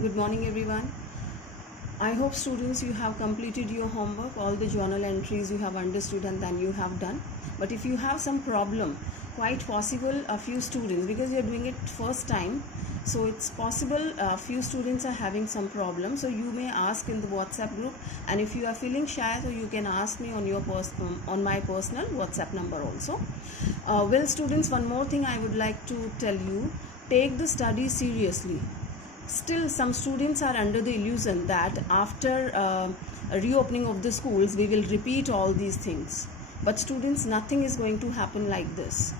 Good morning, everyone. I hope students you have completed your homework, all the journal entries you have understood and then you have done. But if you have some problem, quite possible a few students, because you are doing it first time, so it's possible a few students are having some problem. So you may ask in the WhatsApp group, and if you are feeling shy, so you can ask me on your on my personal WhatsApp number also. Well, students, one more thing I would like to tell you: take the study seriously. Still, some students are under the illusion that after a reopening of the schools, we will repeat all these things. But students, nothing is going to happen like this.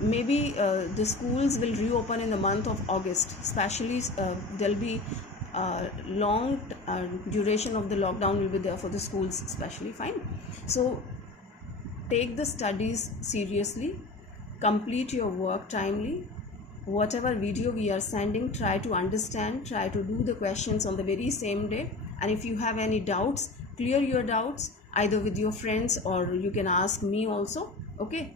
Maybe the schools will reopen in the month of August. Especially, there'll be long duration of the lockdown will be there for the schools, especially. Fine. So, take the studies seriously. Complete your work timely. Whatever video we are sending, try to understand, try to do the questions on the very same day, and if you have any doubts, clear your doubts either with your friends or you can ask me also. Okay,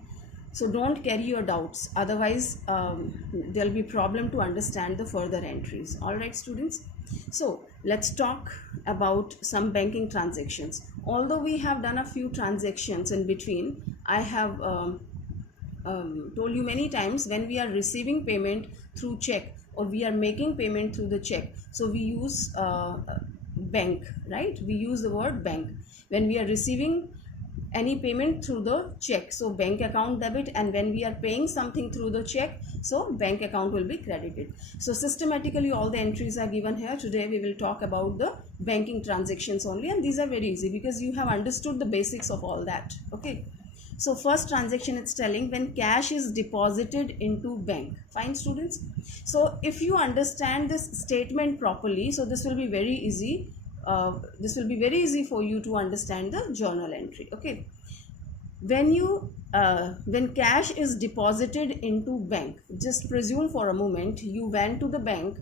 so don't carry your doubts, otherwise there'll be problem to understand the further entries. All right, students, so let's talk about some banking transactions. Although we have done a few transactions in between, I have told you many times, when we are receiving payment through check or we are making payment through the check, so we use bank, right? We use the word bank. When we are receiving any payment through the check, so bank account debit, and when we are paying something through the check, so bank account will be credited. So systematically all the entries are given here. Today we will talk about the banking transactions only, and these are very easy because you have understood the basics of all that. Okay, so first transaction, it's telling when cash is deposited into bank. Fine, students. So if you understand this statement properly, so this will be very easy. This will be very easy for you to understand the journal entry. Okay. When cash is deposited into bank, just presume for a moment you went to the bank,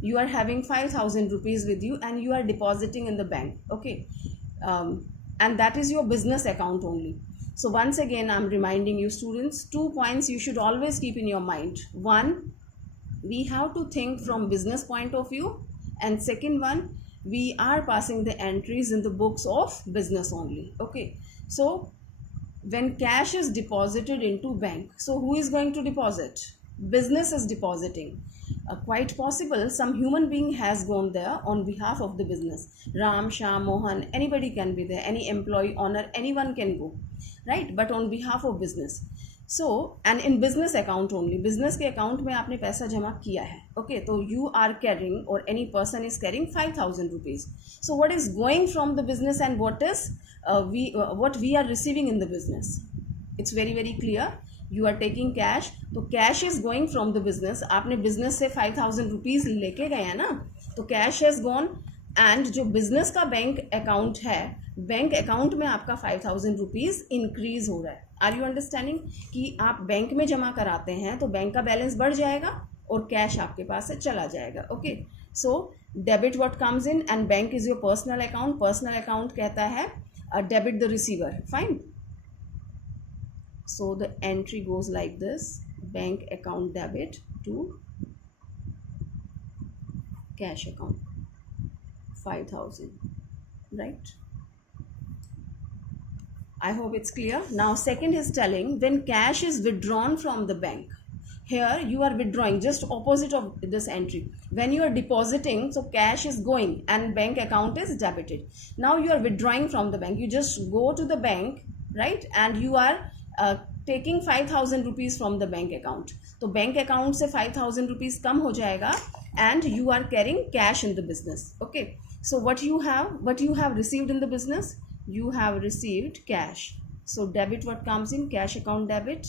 you are having 5,000 rupees with you and you are depositing in the bank. Okay. And that is your business account only. So once again, I'm reminding you, students, 2 points you should always keep in your mind. One, we have to think from business point of view, and second one, we are passing the entries in the books of business only. Okay, so when cash is deposited into bank, so who is going to deposit? Business is depositing. Quite possible some human being has gone there on behalf of the business. Ram, Sham, Mohan, anybody can be there, any employee, owner, anyone can go, right? But on behalf of business. So, and in business account only, business के account में आपने पैसा जमा किया है. Okay, so you are carrying, or any person is carrying 5,000 rupees. So what is going from the business and what is what we are receiving in the business? It's very very clear. You are taking cash, तो cash is going from the business. आपने business से 5,000 rupees लेके गए ना, तो cash has gone, and जो business का bank account है, बैंक अकाउंट में आपका 5,000 रुपीज़ इंक्रीज हो रहा है. आर यू अंडरस्टैंडिंग कि आप बैंक में जमा कराते हैं तो बैंक का बैलेंस बढ़ जाएगा और कैश आपके पास से चला जाएगा. Okay, so debit what comes in, and bank is your personal account. Personal account कहता है debit the receiver. Fine. So the entry goes like this: bank account debit to cash account 5,000, right? I hope it's clear. Now second is telling when cash is withdrawn from the bank. Here you are withdrawing, just opposite of this entry. When you are depositing, so cash is going and bank account is debited. Now you are withdrawing from the bank. You just go to the bank, right? And you are taking 5,000 rupees from the bank account. तो bank account से 5,000 rupees कम हो जाएगा and you are carrying cash in the business. Okay, so what you have received in the business? You have received cash. So debit what comes in, cash account debit,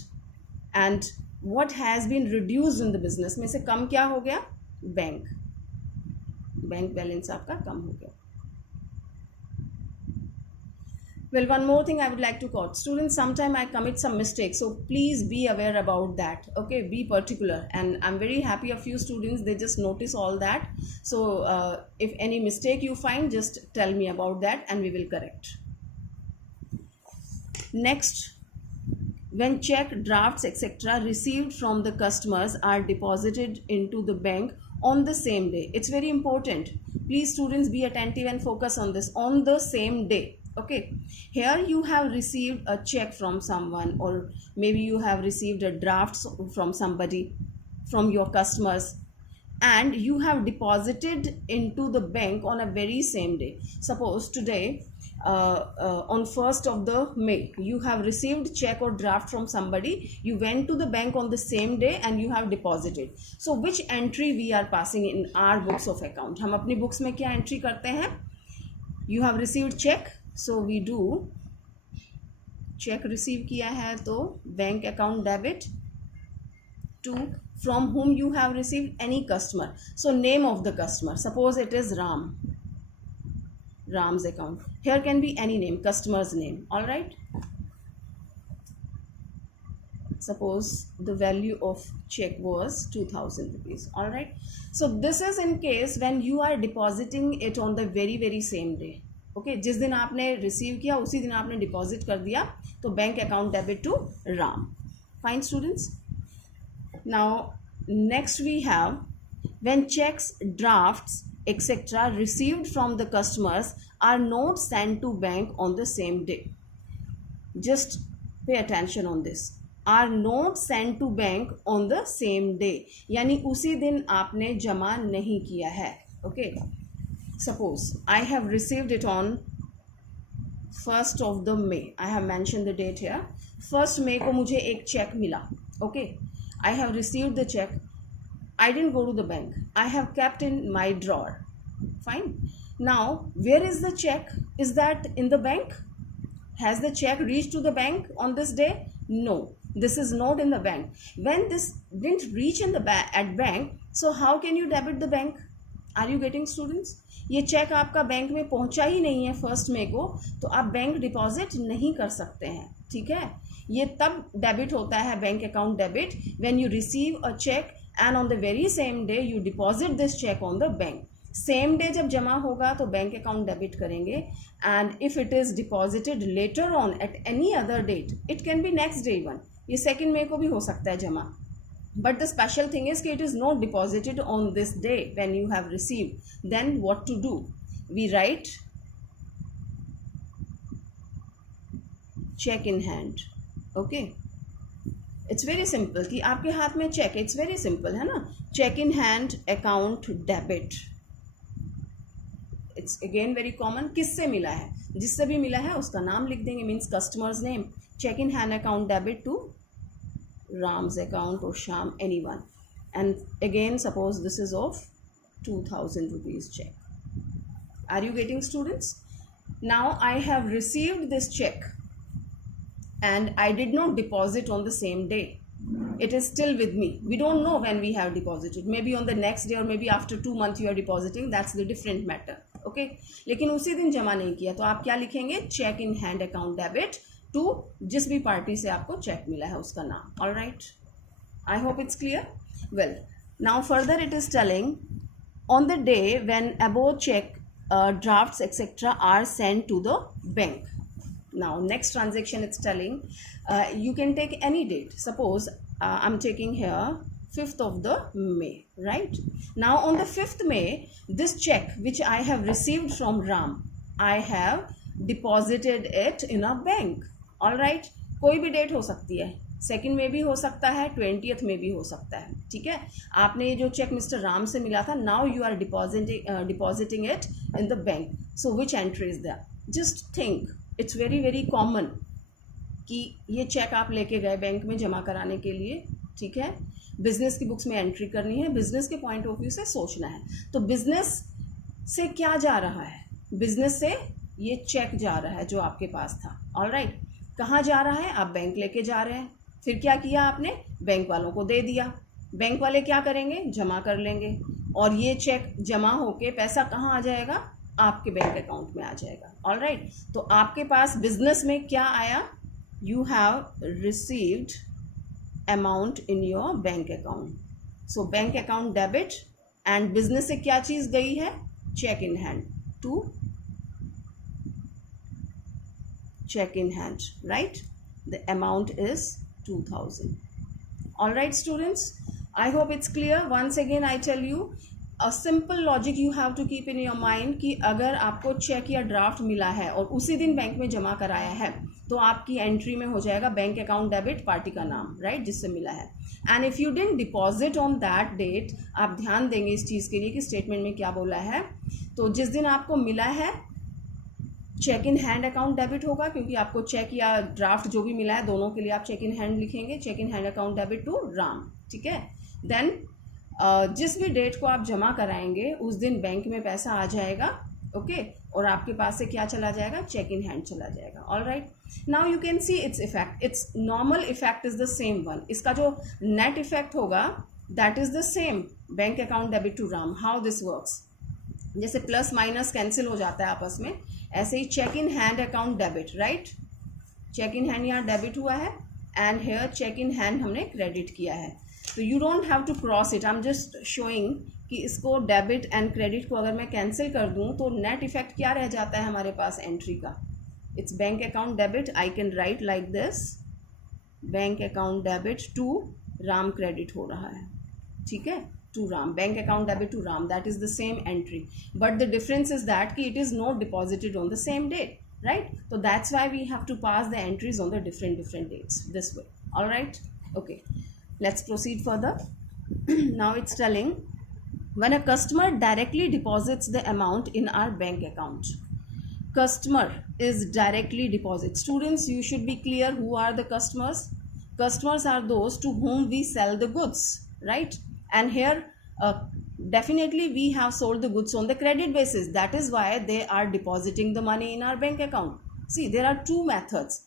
and what has been reduced in the business में से कम क्या हो गया? Bank balance आपका कम हो गया. Well, one more thing I would like to quote. Students, sometimes I commit some mistakes, so please be aware about that. Okay, be particular. And I'm very happy a few students, they just notice all that. So if any mistake you find, just tell me about that and we will correct. Next, when check, drafts, etc. received from the customers are deposited into the bank on the same day. It's very important. Please students, be attentive and focus on this. On the same day. Okay, here you have received a check from someone, or maybe you have received a draft from somebody, from your customers, and you have deposited into the bank on a very same day. Suppose today, on 1st of the May, you have received check or draft from somebody, you went to the bank on the same day and you have deposited. So which entry we are passing in our books of account? हम अपनी books में क्या entry करते हैं? You have received check, so we do check receive किया है तो bank account debit to from whom you have received, any customer. So name of the customer, suppose it is Ram's account. Here can be any name, customer's name. All right, suppose the value of check was 2000 rupees. All right, so this is in case when you are depositing it on the very same day. Okay जिस दिन आपने रिसीव किया उसी दिन आपने डिपॉजिट कर दिया, तो bank account debit to Ram. Fine students. Now next we have when checks, drafts, etc. received from the customers are not sent to bank on the same day. Just pay attention on this. Are not sent to bank on the same day, यानी उसी दिन आपने जमा नहीं किया है. Okay, suppose I have received it on 1st of the May. I have mentioned the date here. 1st May को मुझे एक चेक मिला. Okay, I have received the check. I didn't go to the bank. I have kept in my drawer. Fine. Now, where is the check? Is that in the bank? Has the check reached to the bank on this day? No. This is not in the bank. When this didn't reach in the at bank, so how can you debit the bank? Are you getting, students? ये चेक आपका बैंक में पहुंचा ही नहीं है 1st May को, तो आप bank deposit नहीं कर सकते हैं. ठीक है, ये तब डेबिट होता है bank account debit when you receive a cheque and on the very same day you deposit this cheque on the bank. Same day जब जमा होगा तो बैंक अकाउंट डेबिट करेंगे, and if it is deposited later on at any other date, it can be next day even, ये 2nd May को भी हो सकता है जमा. But the special thing is that it is not deposited on this day when you have received. Then what to do? We write check in hand. Okay, it's very simple कि आपके हाथ में check, it's very simple है ना. Check in hand account debit. It's again very common. किससे मिला है? जिससे भी मिला है उसका नाम लिख देंगे, means customer's name. Check in hand account debit to Ram's account or Sham, anyone. And again, suppose this is of 2000 rupees check. Are you getting, students? Now I have received this check and I did not deposit on the same day. It is still with me. We don't know when we have deposited. Maybe on the next day or maybe after 2 months you are depositing. That's the different matter. Okay. लेकिन उसी दिन जमा नहीं किया तो आप क्या लिखेंगे? Check in hand account debit to जिस भी पार्टी से आपको चेक मिला है उसका नाम. All right, I hope it's clear. Well, now further it is telling on the day when above cheque, drafts etcetera are send to the bank. Now next transaction it's telling you can take any date. Suppose I'm taking here 5th of the May, right? Now on the 5th May, this check which I have received from Ram, I have deposited it in a bank. All right, कोई भी डेट हो सकती है, 2nd में भी हो सकता है, 20th में भी हो सकता है. ठीक है, आपने ये जो चेक मिस्टर राम से मिला था, now you are depositing it in the bank. So which entry is that? Just think, it's very common कि ये चेक आप लेके गए बैंक में जमा कराने के लिए. ठीक है, बिजनेस की बुक्स में एंट्री करनी है, बिजनेस के पॉइंट ऑफ व्यू से सोचना है. तो बिजनेस से क्या जा रहा है? बिजनेस से ये चेक जा रहा है जो आपके पास था. ऑल राइट, कहाँ जा रहा है? आप बैंक लेके जा रहे हैं. फिर क्या किया आपने? बैंक वालों को दे दिया. बैंक वाले क्या करेंगे? जमा कर लेंगे, और ये चेक जमा होके पैसा कहाँ आ जाएगा? आपके बैंक अकाउंट में आ जाएगा. ऑल राइट, तो आपके पास बिजनेस में क्या आया? You have received amount in your bank account. So bank account debit, and business से क्या चीज़ गई है? Cheque in hand to check in hand, right? The amount is 2000. All right, students, I hope it's clear. Once again I tell you, a simple logic you have to keep in your mind कि अगर आपको चेक या ड्राफ्ट मिला है और उसी दिन बैंक में जमा कराया है तो आपकी एंट्री में हो जाएगा बैंक अकाउंट डेबिट पार्टी का नाम, राइट, जिससे मिला है. And if you didn't deposit on that date, आप ध्यान देंगे इस चीज़ के लिए कि स्टेटमेंट में क्या बोला है. तो जिस दिन आपको मिला है cheque in hand account debit होगा, क्योंकि आपको चेक या ड्राफ्ट जो भी मिला है दोनों के लिए आप चेक इन हैंड लिखेंगे, cheque in hand account debit to Ram. ठीक है. देन जिस भी डेट को आप जमा कराएंगे उस दिन बैंक में पैसा आ जाएगा. ओके. और आपके पास से क्या चला जाएगा, चेक इन हैंड चला जाएगा. All right. Now you can see its effect. Its normal effect is the same one. इसका जो नेट इफेक्ट होगा that is the same, bank account debit to Ram. How this works, जैसे plus minus cancel हो जाता है आपस में, ऐसे ही cheque in hand account debit, right. Cheque in hand यहाँ डेबिट हुआ है and here cheque in hand हमने क्रेडिट किया है. तो you don't have to cross it. I am just showing कि इसको डेबिट एंड क्रेडिट को अगर मैं कैंसिल कर दूं तो नेट इफेक्ट क्या रह जाता है हमारे पास एंट्री का. It's bank account debit. I can write like this, bank account debit to Ram credit हो रहा है. ठीक है, to Ram, bank account debit to Ram, that is the same entry, but the difference is that ki it is not deposited on the same date, right? So that's why we have to pass the entries on the different dates this way. All right, okay, let's proceed further. Now it's telling when a customer directly deposits the amount in our bank account. Customer is directly deposit. Students, you should be clear who are the customers. Customers are those to whom we sell the goods, right? And here definitely we have sold the goods on the credit basis. That is why they are depositing the money in our bank account. See, there are two methods.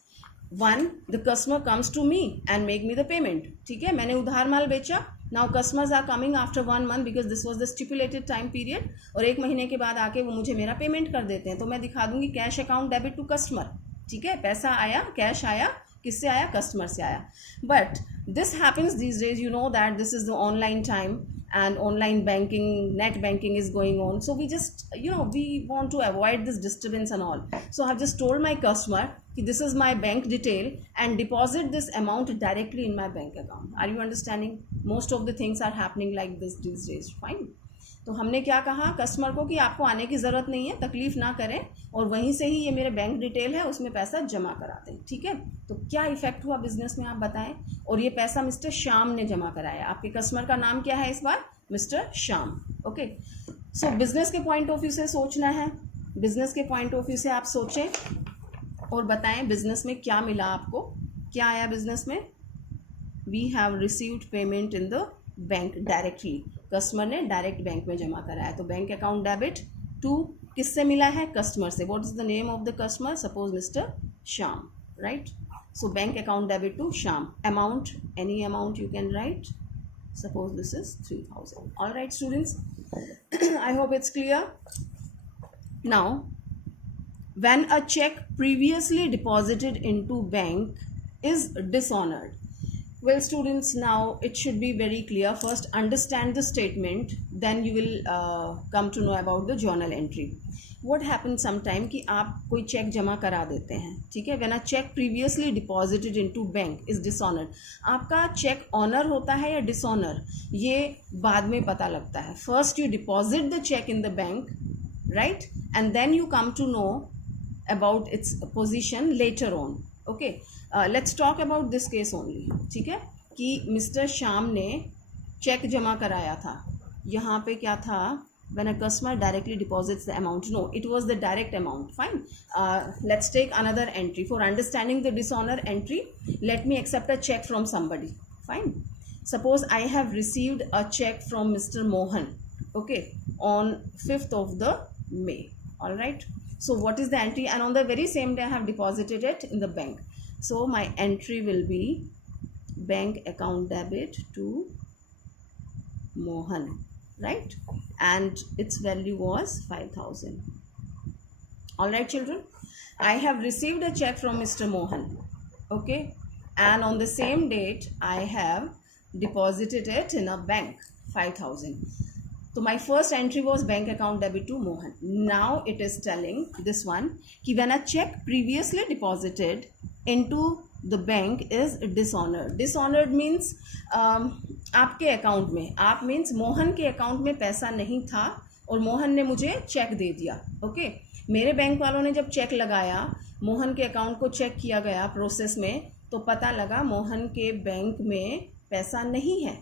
One, the customer comes to me and make me the payment. ठीक है, मैंने उधार माल बेचा. Now customers are coming after 1 month because this was the stipulated time period. और 1 महीने के बाद आके वो मुझे मेरा पेमेंट कर देते हैं. तो मैं दिखा दूंगी cash account debit to customer. ठीक है, पैसा आया, कैश आया, किससे आया, कस्टमर से आया. But this happens these days, you know that this is the online time and online banking, net banking is going on, so we just, you know, we want to avoid this disturbance and all. So I've just told my customer this is my bank detail and deposit this amount directly in my bank account. Are you understanding? Most of the things are happening like this these days. Fine. तो हमने क्या कहा कस्टमर को कि आपको आने की ज़रूरत नहीं है, तकलीफ़ ना करें, और वहीं से ही ये मेरे बैंक डिटेल है उसमें पैसा जमा करा दें. ठीक है. तो क्या इफेक्ट हुआ बिजनेस में आप बताएं. और ये पैसा मिस्टर श्याम ने जमा कराया. आपके कस्टमर का नाम क्या है इस बार, mister Shyam. Okay. So business के पॉइंट ऑफ व्यू से सोचना है. बिजनेस के पॉइंट ऑफ व्यू से आप सोचें और बताएं बिजनेस में क्या मिला आपको, क्या आया बिजनेस में. We have received payment in the bank directly. Customer ने डायरेक्ट बैंक में जमा कराया. तो बैंक अकाउंट डेबिट टू किससे मिला है, कस्टमर से. What is the name of the customer, suppose mister Shyam, right. So bank account debit to Shyam. Amount, any amount you can write. Suppose this is 3,000. All right, students. I hope it's clear. Now, when a check previously deposited into bank is dishonored. Well, students, now it should be very clear. First, understand the statement, then you will come to know about the journal entry. What happens sometime कि आप कोई चेक जमा करा देते हैं. ठीक है. When a check previously deposited into bank is dishonored. आपका चेक ऑनर होता है या डिसऑनर, ये बाद में पता लगता है. First you deposit the check in the bank, right, and then you come to know about its position later on. Okay. Let's talk about this case only. ठीक है, कि मिस्टर श्याम ने चेक जमा कराया था. यहाँ पे क्या था, when a customer directly deposits the amount. No, it was the direct amount. Fine. Let's take another entry. For understanding the dishonor entry, let me accept a check from somebody. Fine. Suppose I have received a check from Mr. Mohan, okay, on 5th of the May. All right. So what is the entry? And on the very same day I have deposited it in the bank. So my entry will be bank account debit to Mohan, right, and its value was 5,000. All right, children, I have received a check from Mr. Mohan, okay, and on the same date I have deposited it in a bank, 5,000. So my first entry was bank account debit to Mohan. Now it is telling this one कि when a check previously deposited into the bank is dishonored. Dishonored means आपके अकाउंट में, आप मीन्स मोहन के अकाउंट में पैसा नहीं था और मोहन ने मुझे चेक दे दिया। ओके, मेरे बैंक वालों ने जब चेक लगाया, मोहन के अकाउंट को चेक किया गया प्रोसेस में, तो पता लगा मोहन के बैंक में पैसा नहीं है।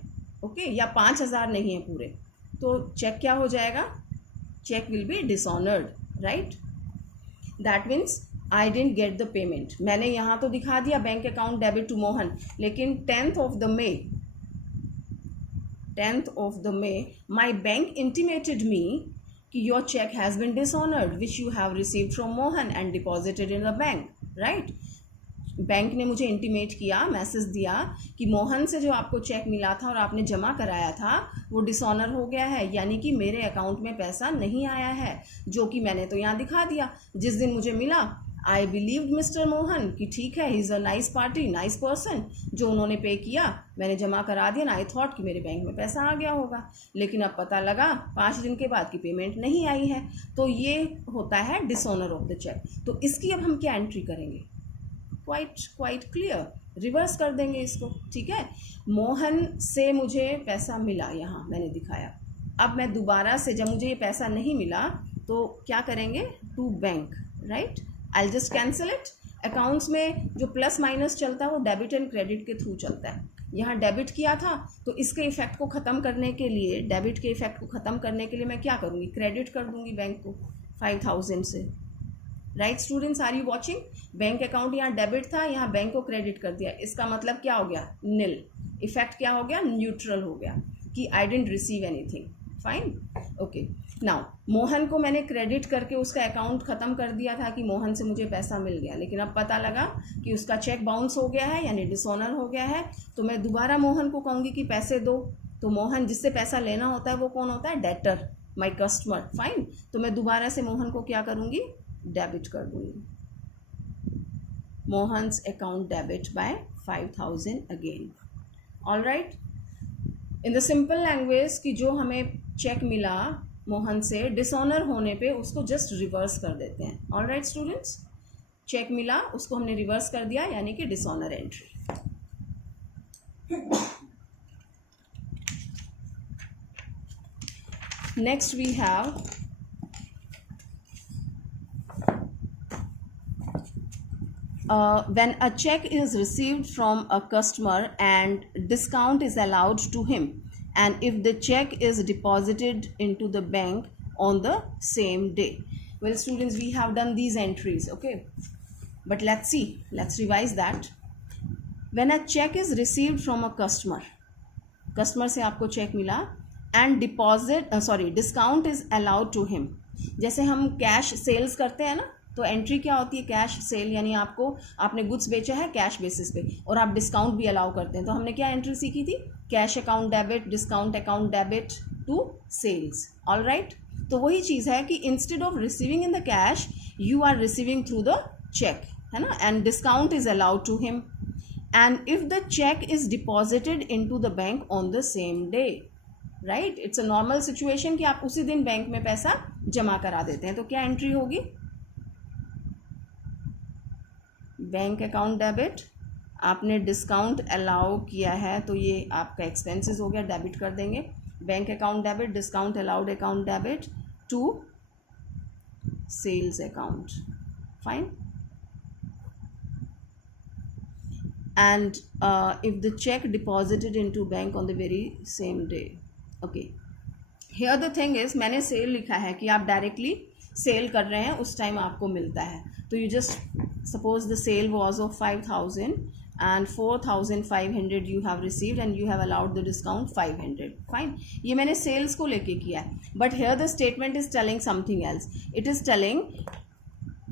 ओके, या 5,000 नहीं है पूरे, तो चेक क्या हो जाएगा? Cheque will be dishonoured, right? That means I didn't get the payment. मैंने यहाँ तो दिखा दिया bank account debit to Mohan, लेकिन 10th of the May my bank intimated me कि your check has been dishonored which you have received from Mohan and deposited in the bank, right? Bank ने मुझे इंटीमेट किया, मैसेज दिया कि मोहन से जो आपको चेक मिला था और आपने जमा कराया था वो डिसऑनर हो गया है, यानी कि मेरे अकाउंट में पैसा नहीं आया है, जो कि मैंने तो यहाँ दिखा दिया। जिस दिन मुझे मिला, आई बिलीव्ड मिस्टर मोहन कि ठीक है, he is a nice party, nice person, जो उन्होंने पे किया मैंने जमा करा दिया, आई थॉट कि मेरे बैंक में पैसा आ गया होगा। लेकिन अब पता लगा 5 दिन के बाद की पेमेंट नहीं आई है, तो ये होता है डिसऑनर ऑफ द चेक। तो इसकी अब हम क्या एंट्री करेंगे? क्वाइट क्लियर, रिवर्स कर देंगे इसको, ठीक है। मोहन से मुझे पैसा मिला, यहाँ मैंने दिखाया। अब मैं दोबारा से, जब मुझे ये पैसा नहीं मिला, तो क्या करेंगे? To bank, right? I will just cancel it. Accounts में जो प्लस माइनस चलता है वो डेबिट एंड क्रेडिट के थ्रू चलता है। यहाँ डेबिट किया था, तो इसके इफेक्ट को ख़त्म करने के लिए, डेबिट के इफेक्ट को ख़त्म करने के लिए मैं क्या करूँगी? क्रेडिट कर दूँगी बैंक को 5,000 से, right students? Are you watching? Bank account यहाँ डेबिट था, यहाँ बैंक को क्रेडिट कर दिया, इसका मतलब क्या हो गया? नील। इफेक्ट क्या हो गया? न्यूट्रल हो गया कि I didn't receive anything. Fine, okay. Now Mohan को मैंने क्रेडिट करके उसका अकाउंट ख़त्म कर दिया था कि मोहन से मुझे पैसा मिल गया, लेकिन अब पता लगा कि उसका चेक बाउंस हो गया है, यानी डिसऑनर हो गया है। तो मैं दोबारा मोहन को कहूँगी कि पैसे दो। तो मोहन जिससे पैसा लेना होता है वो कौन होता है? Debtor, my customer. फाइन, तो मैं दोबारा से मोहन को क्या करूँगी? डेबिट कर दूँगी। Mohan's account debit bye 5,000 again. All right, in the simple language कि जो हमें चेक मिला मोहन से डिसऑनर होने पे, उसको जस्ट रिवर्स कर देते हैं। ऑल राइट स्टूडेंट्स, चेक मिला, उसको हमने रिवर्स कर दिया, यानी कि dishonour entry. Next we have when a check is received from a customer and discount is allowed to him, and if the check is deposited into the bank on the same day. Well students, we have done these entries, okay, but let's revise that. When a check is received from a customer से आपको चेक मिला, and discount is allowed to him, जैसे हम cash sales करते हैं ना, तो एंट्री क्या होती है? कैश सेल, यानी आपने गुड्स बेचा है कैश बेसिस पे और आप डिस्काउंट भी अलाउ करते हैं। तो हमने क्या एंट्री सीखी थी? Cash account debit, discount account debit to sales. All right, तो वही चीज़ है कि instead of receiving in the cash, you are receiving through the cheque, है ना, and discount is allowed to him, and if the cheque is deposited into the bank on the same day, right? It's a normal situation कि आप उसी दिन बैंक में पैसा जमा करा देते हैं। तो क्या एंट्री होगी? बैंक अकाउंट डेबिट, आपने डिस्काउंट अलाउ किया है तो ये आपका एक्सपेंसेस हो गया, डेबिट कर देंगे। Bank account debit, discount allowed account debit to sales account. Fine, and if the cheque deposited into bank on the very same day. Okay, here the thing is, मैंने सेल लिखा है कि आप डायरेक्टली सेल कर रहे हैं, उस टाइम आपको मिलता है। तो you just suppose the sale was of 5,000 and 4,500 you have received and you have allowed the discount 500. Fine, ये मैंने sales को लेके किया है, but here the statement is telling something else. It is telling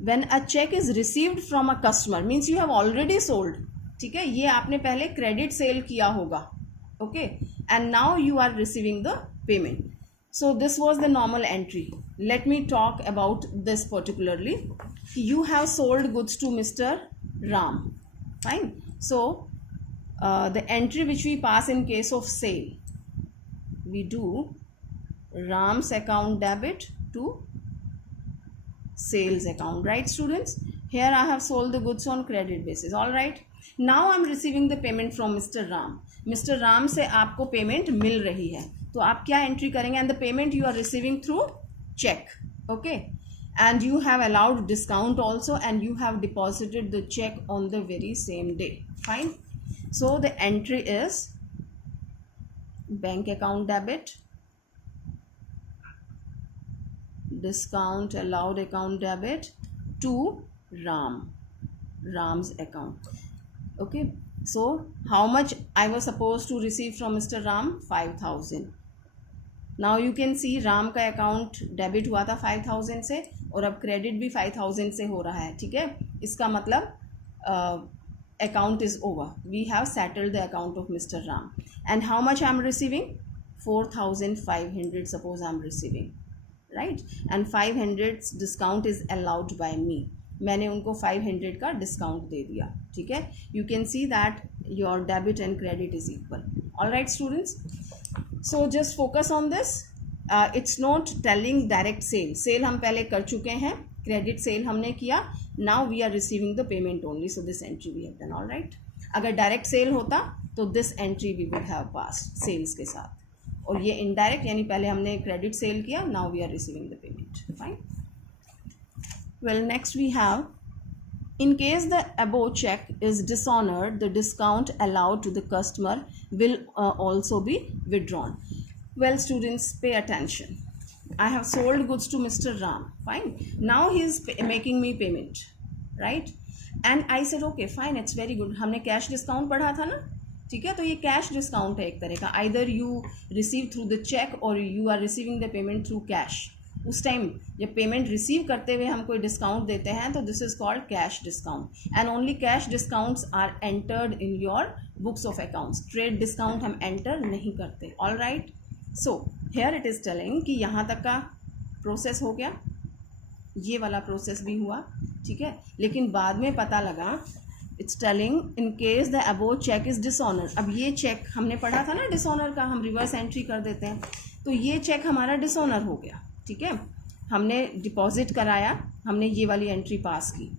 when a check is received from a customer means you have already sold, ठीक है, ये आपने पहले क्रेडिट सेल किया होगा, okay, and now you are receiving the payment. So this was the normal entry. Let me talk about this particularly. You have sold goods to Mr. Ram. Fine. So the entry which we pass in case of sale, we do Ram's account debit to sales account, right students? Here I have sold the goods on credit basis. All right. Now I am receiving the payment from Mr. Ram. Mister Ram से आपको पेमेंट मिल रही है, तो आप क्या entry करेंगे? And the payment you are receiving through cheque, okay, and you have allowed discount also, and you have deposited the check on the very same day. Fine. So the entry is bank account debit, discount allowed account debit to Ram's account. Okay, so how much I was supposed to receive from Mr. Ram? 5,000. Now you can सी राम का account debit हुआ था 5,000 से, और अब क्रेडिट भी 5,000 से हो रहा है, ठीक है। इसका मतलब account is over, we have settled the account of mister Ram. And how much I am receiving? 4,500 suppose I am receiving, right, and 500 discount is allowed by me. मैंने उनको 500 का डिस्काउंट दे दिया, ठीक है। You can see that your debit and credit is equal. All right students, so just focus on this. It's not telling direct sale, sale हम पहले कर चुके हैं, क्रेडिट सेल हमने किया, now we are receiving the payment only, so this entry we have done. All right, अगर direct sale होता तो this entry we would have passed sales के साथ, और ये इनडायरेक्ट यानी पहले हमने क्रेडिट सेल किया, now we are receiving the payment. Fine. Well, next we have, in case the above check is dishonored, the discount allowed to the customer will also be withdrawn. Well, students, pay attention. I have sold goods to Mr. Ram. Fine. Now he is making me payment, right? And I said, okay, fine, it's very good. हमने cash discount पढ़ा था ना, ठीक है। तो ये cash discount है एक तरह का, either you receive through the cheque और you are receiving the payment through cash. उस टाइम जब पेमेंट रिसीव करते हुए हम कोई डिस्काउंट देते हैं तो this is called cash discount, and only cash discounts are entered in your books of accounts. Trade discount हम एंटर नहीं करते। All right, so here it is telling कि यहाँ तक का प्रोसेस हो गया, ये वाला प्रोसेस भी हुआ, ठीक है। लेकिन बाद में पता लगा it's telling in case the above cheque is dishonour. अब ये चेक हमने पढ़ा था ना डिसऑनर का, हम रिवर्स एंट्री कर देते हैं, तो ये चेक हमारा डिसऑनर हो गया, ठीक है। हमने डिपॉजिट कराया, हमने ये वाली एंट्री पास की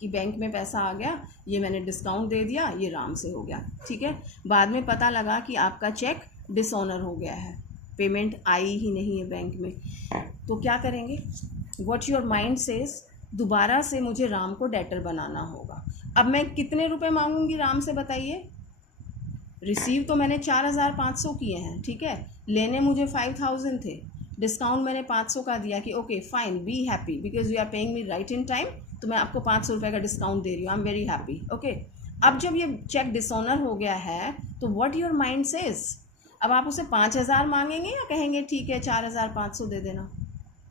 कि बैंक में पैसा आ गया, ये मैंने डिस्काउंट दे दिया, ये राम से हो गया, ठीक है। बाद में पता लगा कि आपका चेक डिसऑनर हो गया है, पेमेंट आई ही नहीं है बैंक में, तो क्या करेंगे? व्हाट योर माइंड सेज, दोबारा से मुझे राम को डेटर बनाना होगा। अब मैं कितने रुपए मांगूंगी राम से बताइए? रिसीव तो मैंने 4,500 किए हैं, ठीक है, लेने मुझे 5,000 थे, डिस्काउंट मैंने 500 का दिया कि okay fine, be happy because you are paying me right in time, तो मैं आपको 500 रुपये का डिस्काउंट दे रही हूँ, I am very happy, okay. अब जब ये चेक डिसऑनर हो गया है तो व्हाट योर माइंड सेज, अब आप उसे 5,000 मांगेंगे या कहेंगे ठीक है 4,500 दे देना?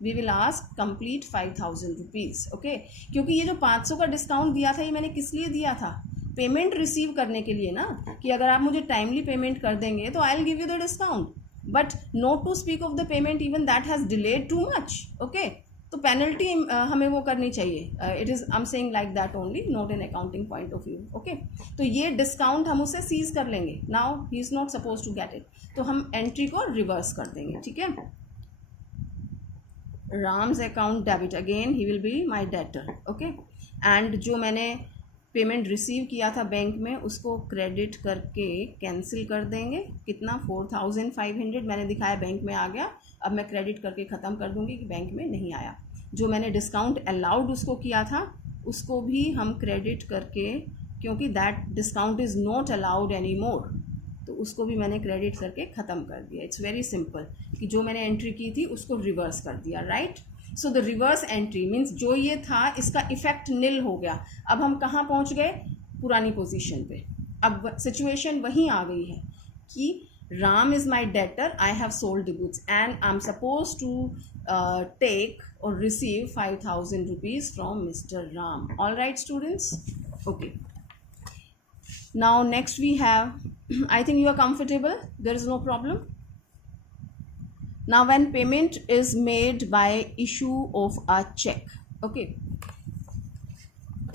We will ask complete 5,000 rupees, okay. क्योंकि ये जो 500 का डिस्काउंट दिया था ये मैंने किस लिए दिया था? पेमेंट रिसीव करने के लिए ना, कि अगर आप मुझे टाइमली पेमेंट कर देंगे तो I will give you the discount, but not to speak of the payment even that has delayed too much, okay. तो पेनल्टी हमें वो करनी चाहिए, it is I am saying like that only, not in accounting point of view, okay. तो ये discount हम उसे seize कर लेंगे, now he is not suppose to get it, तो हम एंट्री को रिवर्स कर देंगे, ठीक है। Ram's account debit, again he will be my debtor, okay. And जो मैंने पेमेंट रिसीव किया था बैंक में उसको क्रेडिट करके कैंसिल कर देंगे, कितना? 4,500 मैंने दिखाया बैंक में आ गया, अब मैं क्रेडिट करके ख़त्म कर दूंगी कि बैंक में नहीं आया। जो मैंने डिस्काउंट अलाउड उसको किया था उसको भी हम क्रेडिट करके, क्योंकि that discount is not allowed any more, तो उसको भी मैंने क्रेडिट करके ख़त्म कर दिया। इट्स वेरी सिंपल कि जो मैंने एंट्री की थी उसको रिवर्स कर दिया, right. So the reverse entry means जो ये था इसका इफेक्ट निल हो गया। अब हम कहाँ पहुँच गए? पुरानी पोजीशन पे। अब सिचुएशन वहीं आ गई है कि Ram is my debtor, I have sold the goods and I am suppose to take और receive 5,000 rupees from mister Ram. All right students, okay. Now next we have, I think you are comfortable, there is no problem. Now when payment is made by issue of a check, okay,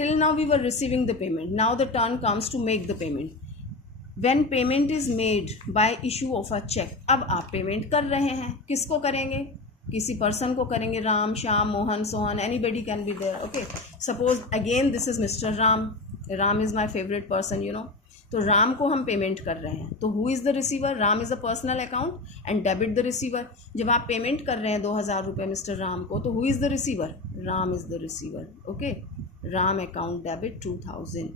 till now we were receiving the payment, now the turn comes to make the payment. When payment is made by issue of a check, अब आप पेमेंट कर रहे हैं, किसको करेंगे? किसी person को करेंगे, Ram, Shyam, Mohan, Sohan, anybody can be there, okay. Suppose again this is mister Ram, Ram is my favourite person, you know. तो राम को हम पेमेंट कर रहे हैं, तो who is the receiver? Ram is a personal account and debit the receiver. जब आप पेमेंट कर रहे हैं 2000 रुपये मिस्टर राम को, तो who is the receiver? Ram is the receiver. Okay, Ram account debit 2000.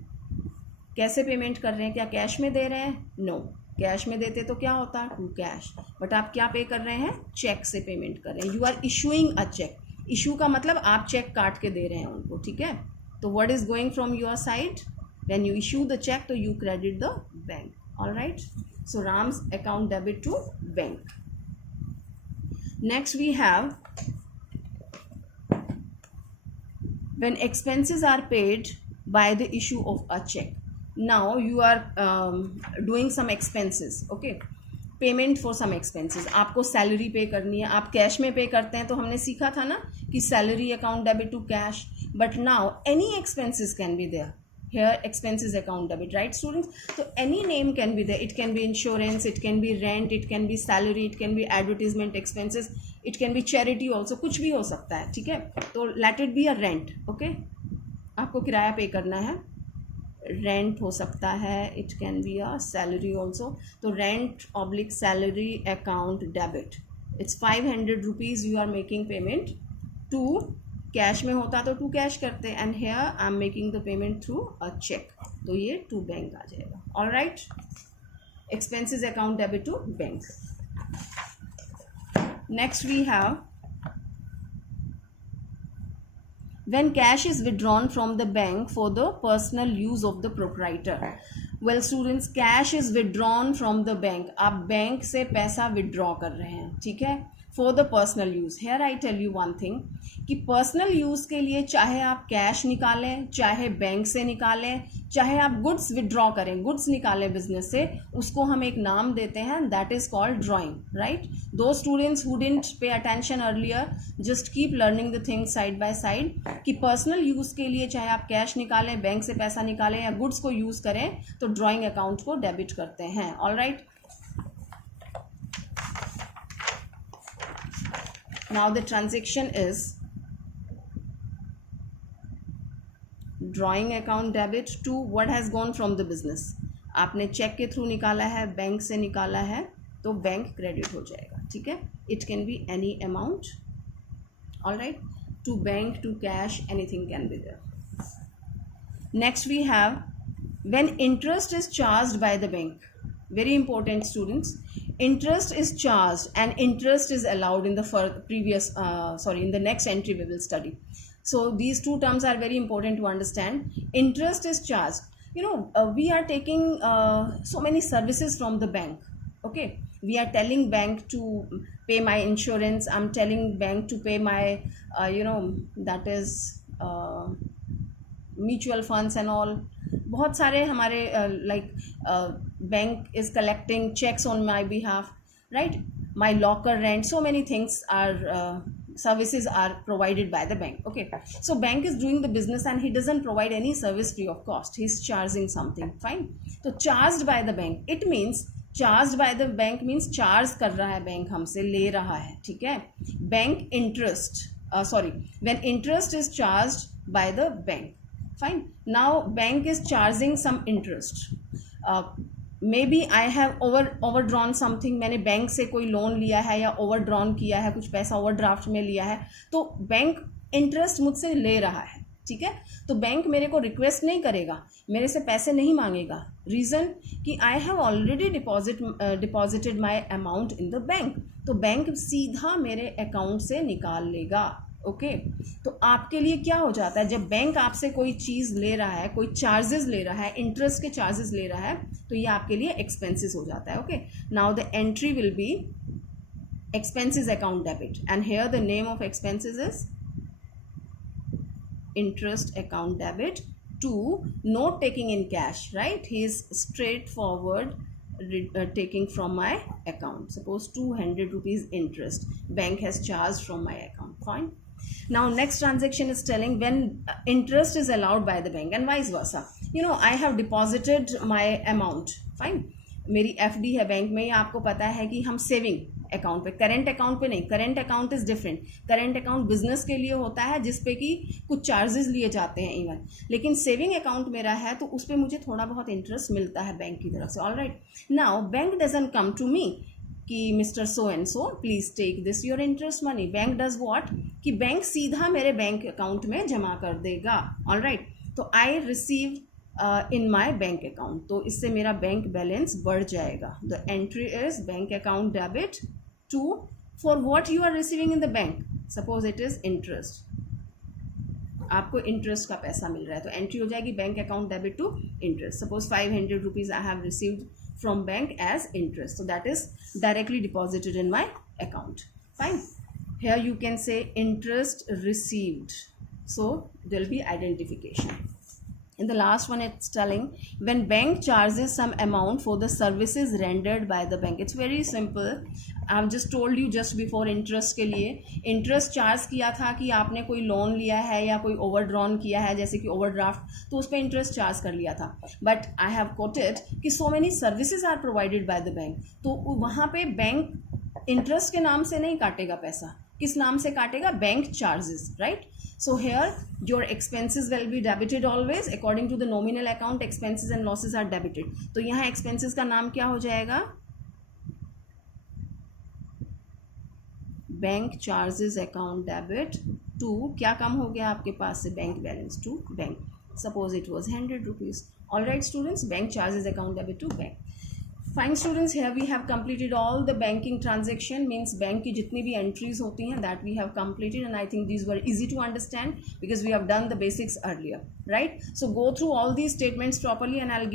कैसे पेमेंट कर रहे हैं? क्या कैश में दे रहे हैं? नो, कैश में देते तो क्या होता है? To cash. बट आप क्या पे कर रहे हैं? चेक से पेमेंट कर रहे हैं. You are issuing a cheque. Issue का मतलब आप चेक काट के दे रहे हैं उनको, ठीक है. तो what is going from your side? When you issue the cheque, तो you credit the bank. All right, so Ram's account debit to bank. Next we have when expenses are paid by the issue of a check. Now you are doing some expenses. Okay, payment for some expenses. आपको salary pay करनी है, आप कैश में पे करते हैं, तो हमने सीखा था ना कि salary account debit to cash. But now any expenses can be there. Here expenses account debit, right students? So any name can be there. It can be insurance, it can be rent, it can be salary, it can be advertisement expenses, it can be charity also. कुछ भी हो सकता है, ठीक है. तो let it be a rent. Okay, आपको किराया पे करना है, रेंट हो सकता है. It can be a salary also. तो rent oblique salary account debit. It's 500 rupees you are making payment to. Cash में होता तो टू कैश करते, and here I am making the payment through a cheque, तो ये to bank आ जाएगा. All right, expenses account debit to bank. Next we have when cash is withdrawn from the bank for the personal use of the proprietor. Well students, cash is withdrawn from the bank. आप बैंक से पैसा withdraw कर रहे हैं, ठीक है, for the personal use. Here I tell you one thing कि personal use के लिए चाहे आप कैश निकालें, चाहे बैंक से निकालें, चाहे आप गुड्स विड्रॉ करें, गुड्स निकालें बिजनेस से, उसको हम एक नाम देते हैं, that is called drawing. Right, those students who didn't pay attention earlier, just keep learning the things side by side. कि पर्सनल यूज़ के लिए चाहे आप कैश निकालें, बैंक से पैसा निकालें या गुड्स को यूज़ करें, तो ड्राइंग अकाउंट को डेबिट करते हैं. All right, now the transaction is drawing account debit to what has gone from the business. आपने चेक के थ्रू निकाला है, बैंक से निकाला है, तो बैंक क्रेडिट हो जाएगा, ठीक है. It can be any amount. All right, to bank, to cash, anything can be there. Next we have when interest is charged by the bank. Very important students, interest is charged and interest is allowed in the in the next entry we will study. So these two terms are very important to understand. Interest is charged. We are taking so many services from the bank. Okay, we are telling bank to pay my insurance, I'm telling bank to pay my that is mutual funds and all. बहुत सारे हमारे bank is collecting cheques on my behalf, right, my locker rent, so many things are services are provided by the bank. Okay, so bank is doing the business and he doesn't provide any service free of cost, he's charging something. Fine, so charged by the bank, it means charged by the bank means charge कर रहा है बैंक, हमसे ले रहा है, ठीक है. Bank interest, when interest is charged by the bank. Fine, now bank is charging some interest. Maybe I have overdrawn something. मैंने बैंक से कोई लोन लिया है या ओवरड्रॉन किया है, कुछ पैसा ओवरड्राफ्ट में लिया है, तो बैंक इंटरेस्ट मुझसे ले रहा है, ठीक है. तो बैंक मेरे को रिक्वेस्ट नहीं करेगा, मेरे से पैसे नहीं मांगेगा. रीज़न कि I have already deposited my amount in the bank, तो बैंक सीधा मेरे अकाउंट से निकाल लेगा. ओके, तो आपके लिए क्या हो जाता है, जब बैंक आपसे कोई चीज़ ले रहा है, कोई चार्जेस ले रहा है, इंटरेस्ट के चार्जेस ले रहा है, तो ये आपके लिए एक्सपेंसेस हो जाता है. Okay, now the entry will be expenses account debit, and here the name of expenses is interest account debit to note taking in cash, right? He is straightforward taking from my account. Suppose 200 rupees interest bank has charged from my account. Fine, now next transaction is telling when interest is allowed by the bank and vice versa. I have deposited my amount. Fine, मेरी FD है बैंक में, आपको पता है कि हम saving account पे, current account पे नहीं. Current account is different. Current account business के लिए होता है जिसपे कि कुछ चार्जेस लिए जाते हैं इवन. लेकिन सेविंग अकाउंट मेरा है तो उस पर मुझे थोड़ा बहुत इंटरेस्ट मिलता है बैंक की तरफ से. All right, now bank doesn't come to me कि mister so and so please take this your interest money. Bank does what, कि बैंक सीधा मेरे बैंक अकाउंट में जमा कर देगा. ऑल राइट, तो I receive in my bank account, तो इससे मेरा बैंक बैलेंस बढ़ जाएगा. The entry is bank account debit to for what you are receiving in the bank. Suppose it is interest, आपको इंटरेस्ट का पैसा मिल रहा है तो एंट्री हो जाएगी bank account debit to interest. Suppose 500 rupees I have received from bank as interest, so that is directly deposited in my account. Fine, here you can say interest received, so there will be identification. In the last one it's telling when bank charges some amount for the services rendered by the bank. It's very simple. I've just told you just before interest के लिए interest charge किया था कि आपने कोई लोन लिया है या कोई overdrawn किया है जैसे कि overdraft, तो उस पर interest charge कर लिया था. But I have quoted कि so many services are provided by the bank, तो वहाँ पे बैंक interest के नाम से नहीं काटेगा पैसा, किस नाम से काटेगा, bank charges, right? So here your expenses will be debited always according to the nominal account. Expenses and losses are debited. तो यहाँ expenses का नाम क्या हो जाएगा, bank charges account debit to, क्या कम हो गया आपके पास से, bank balance to bank. Suppose it was 100 rupees. All right students, bank charges account debit to bank. Fine students, here we have completed all the banking transaction, means bank की जितनी भी entries होती हैं that we have completed, and I think these were easy to understand because we have done the basics earlier, right? So go through all these statements properly and I'll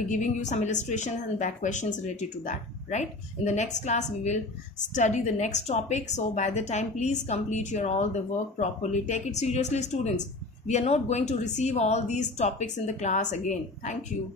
be giving you some illustrations and back questions related to that, right? In the next class we will study the next topic, so by the time please complete your all the work properly. Take it seriously students, we are not going to receive all these topics in the class again. Thank you.